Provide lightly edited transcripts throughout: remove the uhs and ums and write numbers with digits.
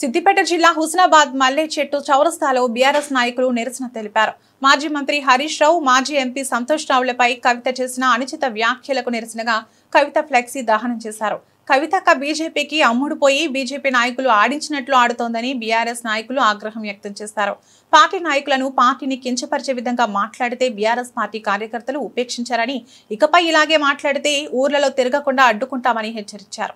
సిద్దిపేట జిల్లా హుస్నాబాద్ మల్లె చెట్టు చౌరస్తాలో బీఆర్ఎస్ నాయకులు నిరసన తెలిపారు. మాజీ మంత్రి హరీష్ రావు, మాజీ ఎంపీ సంతోష్ రావులపై కవిత చేసిన అనుచిత వ్యాఖ్యలకు నిరసనగా కవిత ఫ్లెక్సీ దహనం చేశారు. కవితక్క బీజేపీకి అమ్ముడుపోయి బీజేపీ నాయకులు ఆడించినట్లు ఆడుతోందని బీఆర్ఎస్ నాయకులు ఆగ్రహం వ్యక్తం చేశారు. పార్టీ నాయకులను పార్టీని కించపరిచే విధంగా మాట్లాడితే బీఆర్ఎస్ పార్టీ కార్యకర్తలు ఉపేక్షించారని, ఇకపై ఇలాగే మాట్లాడితే ఊర్లలో తిరగకుండా అడ్డుకుంటామని హెచ్చరించారు.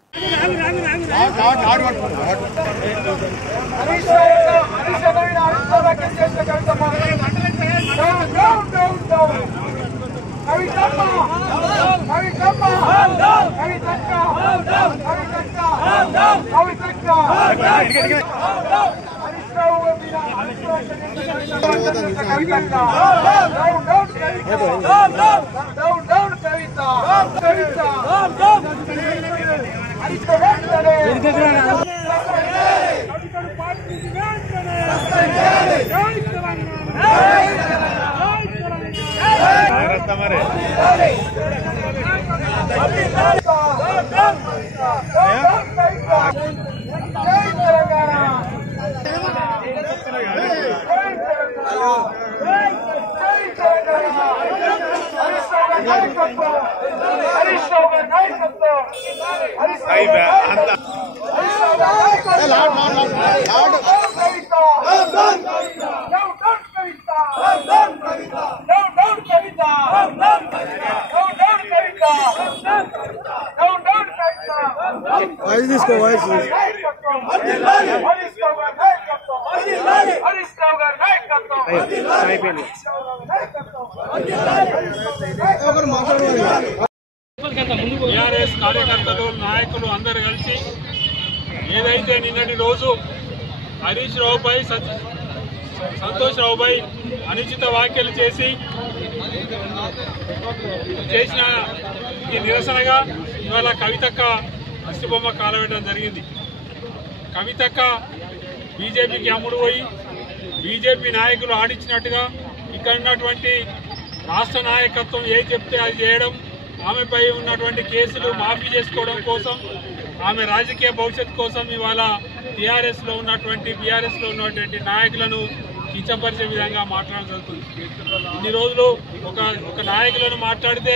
టీఆర్ఎస్ కార్యకర్తలు నాయకులు అందరూ కలిసి ఏదైతే నిన్నటి రోజు హరీష్ రావుపై సంతోష్ రావుపై అనుచిత వ్యాఖ్యలు చేసిన నిరసనగా ఇవాళ కవితక్క అస్థిబొమ్మ కాలవేయడం జరిగింది. కవితక్క బీజేపీకి అమ్ముడు పోయి బీజేపీ నాయకులు ఆడించినట్టుగా ఇక్కడ ఉన్నటువంటి రాష్ట్ర నాయకత్వం ఏది చెప్తే అది చేయడం, ఆమెపై ఉన్నటువంటి కేసులు మాఫీ చేసుకోవడం కోసం, ఆమె రాజకీయ భవిష్యత్తు కోసం ఇవాళ టీఆర్ఎస్లో ఉన్నటువంటి బీఆర్ఎస్లో ఉన్నటువంటి నాయకులను కించపరిచే విధంగా మాట్లాడడం జరుగుతుంది. ఇన్ని రోజులు ఒక నాయకులను మాట్లాడితే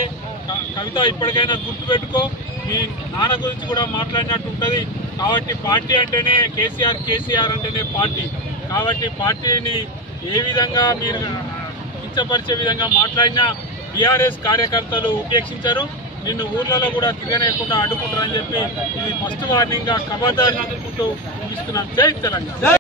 కవిత ఇప్పటికైనా గుర్తుపెట్టుకో, మీ నాన్న గురించి కూడా మాట్లాడినట్టు ఉంటుంది. కాబట్టి పార్టీ అంటేనే కేసీఆర్ అంటేనే పార్టీ. కాబట్టి పార్టీని ఏ విధంగా మీరు కించపరిచే విధంగా మాట్లాడినా బీఆర్ఎస్ కార్యకర్తలు ఉపేక్షించారు. నిన్ను ఊర్లలో కూడా తిరగనేయకుండా అడ్డుకుంటారని చెప్పి ఇది ఫస్ట్ వార్నింగ్ గా ఖబర్దార్ అందుకుంటూ ముగిస్తున్నాం. జై తెలంగాణ.